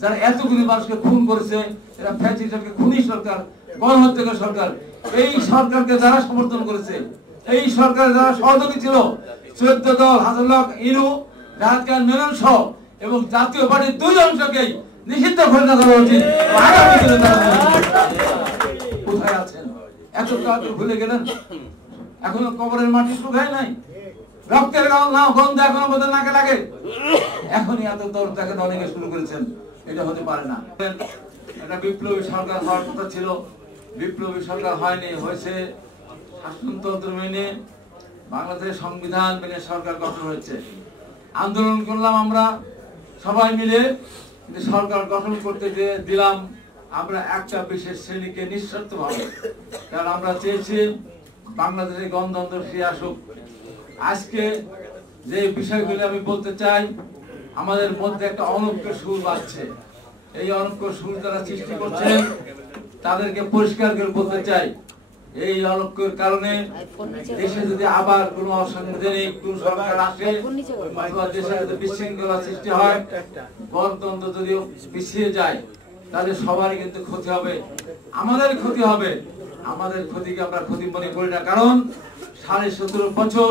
যারা এতগুলি মানুষকে খুন করেছে, এরা ফ্যাসিস্ট সরকার, খুনি সরকার, গণহত্যাকারী সরকার, এই সরকারকে যারা সমর্থন করেছে, এই সরকার যারা সহযোগী ছিল, 14 দল, হাসানুল্লাহ ইনু, রাহাত খান মেনন সহ এবং জাতীয় পার্টির 2 অংশকেই নিষিদ্ধ ঘোষণা করা উচিত। কোথায় আছেন? এত তাড়াতাড়ি ভুলে গেলেন? এখনো কবরের মাটি শুকায় নাই, রক্তের গন্ধ এখনো বোধহয় নাকে লাগে, এখনই এত দৌড় দেখেন অনেকে শুরু করেছেন। এটা হতে পারে না। এটা বিপ্লবী সরকার হওয়ার কথা ছিল, বিপ্লবী সরকার হয়নি, হয়েছে শাসনতন্ত্র মেনে, বাংলাদেশের সংবিধান মেনে সরকার গঠন হয়েছে। আন্দোলন করলাম আমরা সবাই মিলে, কিন্তু সরকার গঠন করতে দিলাম আমরা একটা বিশেষ শ্রেণীকে নিঃস্বার্থভাবে, কারণ আমরা চেয়েছি বাংলাদেশে গণতন্ত্র ফিরে আসুক। আজকে যে বিষয়গুলি আমি বলতে চাই, আমাদের মধ্যে একটা অনৈক্য সুর বাজছে। এই অনৈক্য সুর যারা সৃষ্টি করছে তাদেরকে পরিষ্কার করে বলতে চাই, এই অনৈক্যের কারণে দেশে যদি আবার কোনো অসাংবিধানিক কোন সরকার আসে অথবা দেশে যদি বিশৃঙ্খলা সৃষ্টি হয়, গণতন্ত্র যদি পিছিয়ে যায়, তাহলে সবারই কিন্তু ক্ষতি হবে, আমাদের ক্ষতি হবে। আমাদের ক্ষতিকে আমরা ক্ষতি মনে করি না, কারণ 17.5 বছর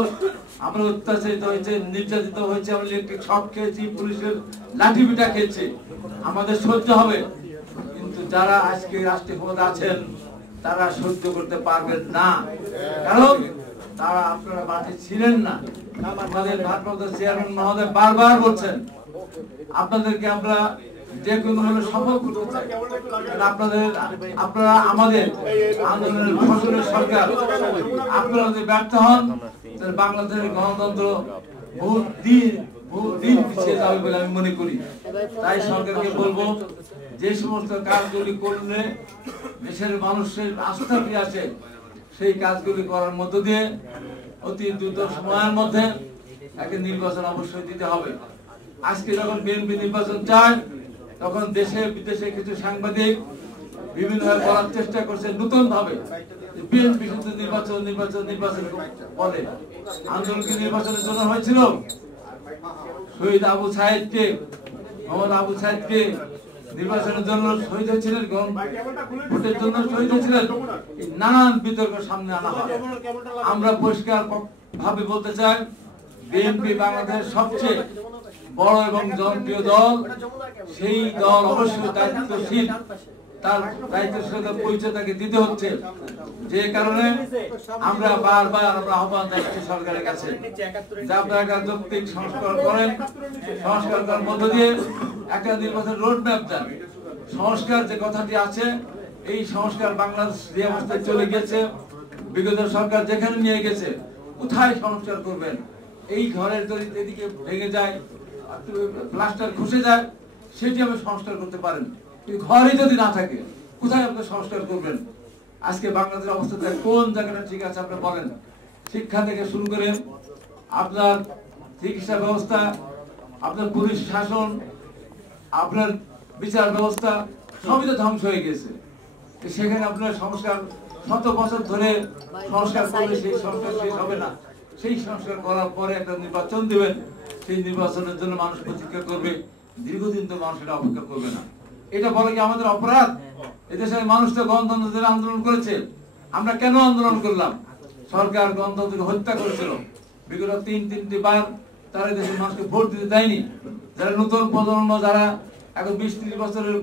আমরা অত্যাচারিত হয়েছে, নির্যাতিত হয়েছে, আমরা ইলেকট্রিক শক খেয়েছি, পুলিশের লাঠি পিটা খেয়েছি, আমাদের সহ্য হবে। কিন্তু যারা আজকে রাষ্ট্রীয় ক্ষমতা আছেন তারা সহ্য করতে পারবেন না, কারণ তারা আপনারা মাঠে ছিলেন না। আমাদের ভারপ্রাপ্ত চেয়ারম্যান মহোদয় বারবার বলছেন আপনাদেরকে আমরা যে কোনো ভাবে সফল করতে চাই, আপনারা আমাদের আন্দোলনের ফসলের সরকার, আপনারা যদি ব্যর্থ হন তাহলে বাংলাদেশের গণতন্ত্র বহু দিন পিছিয়ে যাবে বলে আমি মনে করি। তাই সরকারকে বলবো, যে সমস্ত কাজগুলি করলে দেশের মানুষের আস্থা ফিরে আসে, সেই কাজগুলি করার মধ্য দিয়ে অতি দ্রুত সময়ের মধ্যে একটা নির্বাচন অবশ্যই দিতে হবে। আজকে যখন বিএনপি নির্বাচন চায়, তখন দেশে বিদেশে কিছু সাংবাদিক বিভিন্নভাবে বলার চেষ্টা করছে নতুন ভাবে, বিএনপি শুধু নির্বাচন নির্বাচন নির্বাচন বলে। আন্দোলন কি নির্বাচনের জন্য হয়েছিল? শহীদ আবু সাইদকে, মোহাম্মদ আবু সাইদকে নির্বাচনের জন্য শহীদ হয়েছিলেন, ভোটের জন্য শহীদ হয়েছিলেন। নানান বিতর্ক সামনে আনা হয়। আমরা পরিষ্কার ভাবে বলতে চাই, বিএনপি বাংলাদেশের সবচেয়ে বড় এবং জনপ্রিয় দল, সেই দল অবশ্যই দায়িত্বশীল, তার দায়িত্বের পরিচয় তাকে দিতে হচ্ছে। যে কারণে আমরা বারবার আমরা আহ্বান জানাচ্ছি সরকারের কাছে যে আপনারা একটা যৌক্তিক সংস্কার করেন, সংস্কার করার মধ্য দিয়ে একটা নির্বাচন রোড ম্যাপ দেন। সংস্কার যে কথাটি আছে, এই সংস্কার বাংলাদেশ যে অবস্থায় চলে গেছে, বিগত সরকার যেখানে নিয়ে গেছে, কোথায় সংস্কার করবেন? এই ঘরের যদি এদিকে ভেঙে যায়, প্লাস্টার খসে যায়, সেটি আপনি সংস্কার করতে পারেন, কিন্তু ঘরই যদি না থাকে কোথায় আপনি সংস্কার করবেন? আজকে বাংলাদেশের অবস্থাটা কোন জায়গাটা ঠিক আছে আপনি বলেন? শিক্ষা থেকে শুরু করে আপনার চিকিৎসা ব্যবস্থা, আপনার পুলিশ শাসন, আপনার বিচার ব্যবস্থা সবই তো ধ্বংস হয়ে গেছে। সেখানে আপনার সংস্কার 100 বছর ধরে সংস্কার করলে সেই সংস্কার শেষ হবে না। সেই সংস্কার করার পরে একটা নির্বাচন দিবেন, সেই নির্বাচনের জন্য মানুষ প্রতীক্ষা করবে, দীর্ঘদিন তো মানুষ এটা অপেক্ষা করবে না। এটা বলে কি আমাদের অপরাধ? এদেশের মানুষ তো গণতন্ত্রের আন্দোলন করেছে, আমরা কেন আন্দোলন করলাম? সরকার গণতন্ত্রকে হত্যা করেছিল, বিগত তিনটি বার তারা দেশের মানুষকে ভোট দিতে দেয়নি। যারা নতুন প্রজন্ম, যারা এখন 20-30 বছরের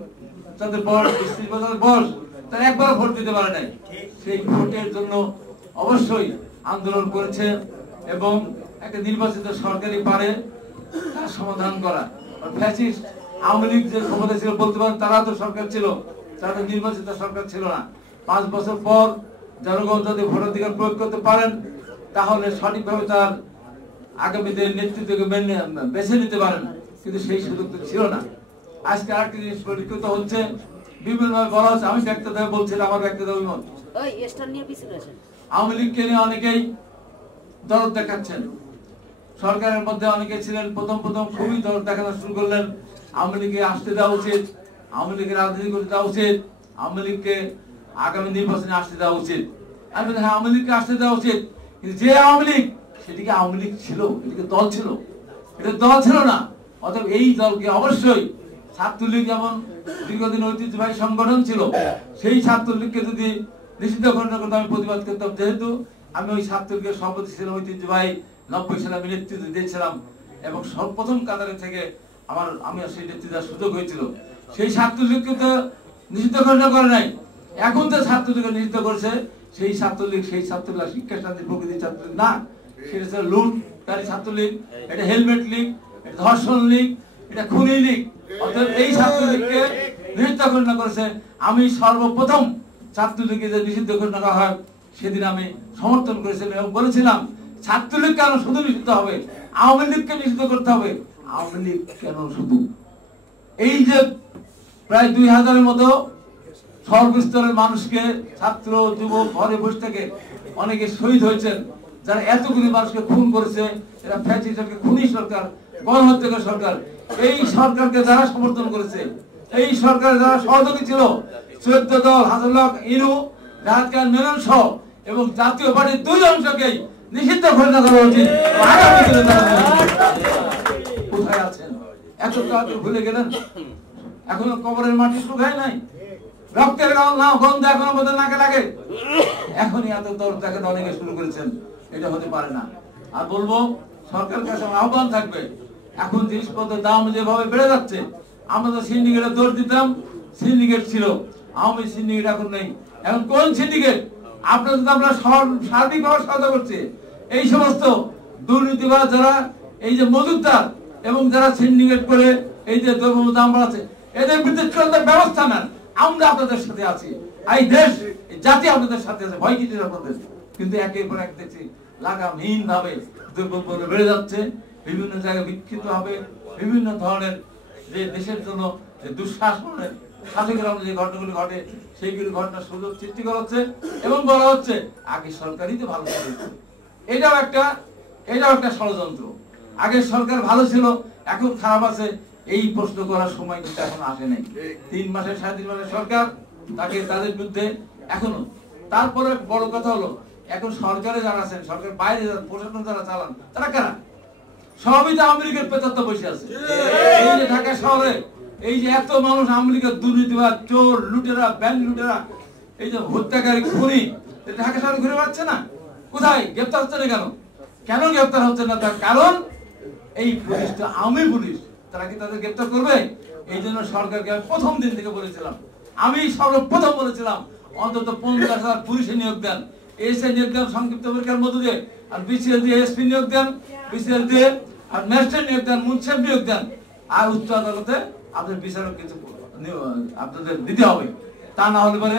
তাদের বয়স, 20-30 বছরের বয়স, তারা একবার ভোট দিতে পারে নাই। সেই ভোটের জন্য অবশ্যই আন্দোলন করেছে এবং একটা নির্বাচিত সরকারই পারে তার সমাধান করা। ফ্যাসিস্ট আওয়ামী লীগ যে ক্ষমতা ছিল বলতে পারেন তারা তো সরকার ছিল, তারা তো নির্বাচিত সরকার ছিল না। 5 বছর পর জনগণ যদি ভোটাধিকার প্রয়োগ করতে পারেন, তাহলে সঠিকভাবে তার আগামী দিনের নেতৃত্বকে বেছে নিতে পারেন, কিন্তু সেই সুযোগ তো ছিল না। আজকে আরেকটি জিনিস পরিষ্কৃত হচ্ছে, বিভিন্নভাবে বলা হচ্ছে, আমি ব্যক্তিগতভাবে বলছিলাম, আমার ব্যক্তিগত অভিমত, আওয়ামী লীগকে নিয়ে অনেকেই দরদ দেখাচ্ছেন। সরকারের মধ্যে অনেকে ছিলেন, প্রথম খুবই দরদ দেখানো শুরু করলেন, আওয়ামী লীগকে আসতে দেওয়া উচিত, আওয়ামী লীগের রাজনীতি করতে দেওয়া উচিত, আওয়ামী লীগকে আগামী নির্বাচনে আসতে দেওয়া উচিত। আমি বলি হ্যাঁ, আওয়ামী লীগকে আসতে দেওয়া উচিত, কিন্তু যে আওয়ামী লীগ সেটিকে আওয়ামী লীগ ছিল, এটিকে দল ছিল, এটা দল ছিল না। অতএব এই দলকে অবশ্যই ছাত্রলীগ যেমন দীর্ঘদিন ঐতিহ্যবাহী সংগঠন ছিল, সেই ছাত্রলীগকে যদি নিষিদ্ধ ঘোষণা করতে আমি প্রতিবাদ করতাম, যেহেতু আমি ওই ছাত্রলীগের সভাপতি ছিলাম, ঐতিহ্যবাহী 90 সালে আমি নেতৃত্ব দিয়েছিলাম এবং সর্বপ্রথম কাতারে থেকে আমি সেই নেতৃত্ব দেওয়ার সুযোগ হয়েছিল। সেই ছাত্রলীগকে তো নিষিদ্ধ ঘোষণা করে নাই, এখন তো ছাত্রলীগকে নিষিদ্ধ করেছে। সেই ছাত্রলীগ শিক্ষা শান্তির প্রকৃতির ছাত্রলীগ না, সেটা ছিল লুটকারী ছাত্রলীগ, এটা হেলমেট লীগ, এটা ধর্ষণ লীগ, এটা খুনি লীগ। অতএব এই ছাত্রলীগকে নিষিদ্ধ ঘোষণা করেছে। আমি সর্বপ্রথম ছাত্রলীগকে যে নিষিদ্ধ ঘোষণা করা হয় সেদিন আমি সমর্থন করেছিলাম এবং বলেছিলাম ছাত্রলীগ কেন শুধু নিষিদ্ধ হবে, আওয়ামী লীগকে নিষিদ্ধ করতে হবে। আওয়ামী লীগ কেন শুধু? এই যে প্রায় 2000-এর মতো সর্বস্তরের মানুষকে, ছাত্র যুবক ঘরে বসে থেকে অনেকে শহীদ হয়েছেন, যারা এতগুলি মানুষকে খুন করেছে, এরা ফ্যাসিস্ট খুনি সরকার, গণহত্যাকারী সরকার। এই সরকারকে যারা সমর্থন করেছে, এই সরকারের যারা সহযোগী ছিল, 14 দল, হাসানুল্লাহ ইনু, রাহাত খান মেনন সহ এবং জাতীয় পার্টির 2 অংশকেই নিষিদ্ধ ঘোষণা করা উচিত। কোথায় আছেন? এত তাড়াতাড়ি ভুলে গেলেন? এখনো কবরের মাটি শুকায় নাই, রক্তের গন্ধ এখনো আমাদের নাকে লাগে, এখনই এত দৌড় দেখেন অনেকে শুরু করেছেন। এটা হতে পারে না। আর বলবো সরকারের কাছে আহ্বান থাকবে, এখন জিনিসপত্রের দাম যেভাবে বেড়ে যাচ্ছে, আমরা তো সিন্ডিকেটে দৌড় দিতাম, সিন্ডিকেট ছিল, আওয়ামী সিন্ডিকেট এখন নেই। এখন কোন সিন্ডিকেট? আপনাদের তো আমরা সার্বিকভাবে সহায়তা করছি। এই সমস্ত দুর্নীতিবাজ যারা, এই যে মজুদদার এবং যারা সিন্ডিকেট করে এই যে দ্রব্য দাম বাড়াচ্ছে, এদের বিরুদ্ধে চূড়ান্ত ব্যবস্থা নেন। আমরা আপনাদের সাথে আছি, এই দেশ জাতি আপনাদের সাথে আছে, ভয় কিছু আপনাদের। কিন্তু একের পর এক দেখছি লাগামহীন ভাবে দ্রব্য বেড়ে যাচ্ছে, বিভিন্ন জায়গায় বিক্ষিপ্ত হবে, বিভিন্ন ধরনের যে দেশের জন্য যে দুঃশাসনের শাসকের যে ঘটনাগুলি ঘটে, সেইগুলি ঘটনার সুযোগ সৃষ্টি করা হচ্ছে এবং বলা হচ্ছে আগে সরকারই তো ভালো ছিল। এটাও একটা ষড়যন্ত্র। আগে সরকার ভালো ছিল, এখন খারাপ আছে, এই প্রশ্ন করার সময় কিন্তু এখন আসে নাই। 3 মাসের 3.5 মাসের সরকার, তাদের বিরুদ্ধে এখনো। তারপরে বড় কথা হলো, এখন সরকারে যারা আছেন, সরকার বাইরে প্রশাসন যারা চালান, তারা কারা? সবই তো আওয়ামী লীগের প্রেতাত্মা বসে আছে। এই যে ঢাকা শহরে এই যে এত মানুষ আওয়ামী লীগের দুর্নীতিবাদ, চোর, লুটেরা, ব্যাংক লুটেরা, এই যে হত্যাকারী, খুনি, ঢাকা শহরে ঘুরে বেড়াচ্ছে না? কোথায় গ্রেপ্তার হচ্ছে না? কেন গ্রেপ্তার হচ্ছে না? তার কারণ এই পুলিশটা আওয়ামী পুলিশ, তারা কি তাদের গ্রেপ্তার করবে? এই জন্য সরকারকে আমি প্রথম দিন থেকে বলেছিলাম, আমি সর্বপ্রথম বলেছিলাম অন্তত 50,000 পুলিশে নিয়োগ দেন, এসে নিয়োগ দেন সংক্ষিপ্ত পরীক্ষার মধ্য দিয়ে, আর বিসিএস দিয়ে এসপি নিয়োগ দেন, বিসিএস দিয়ে আর ম্যাজিস্ট্রেট নিয়োগ দেন, মুন্সিফ নিয়োগ দেন, আর উচ্চ আদালতে আপনাদের বিচারক কিছু আপনাদের দিতে হবে। তা না হলে পরে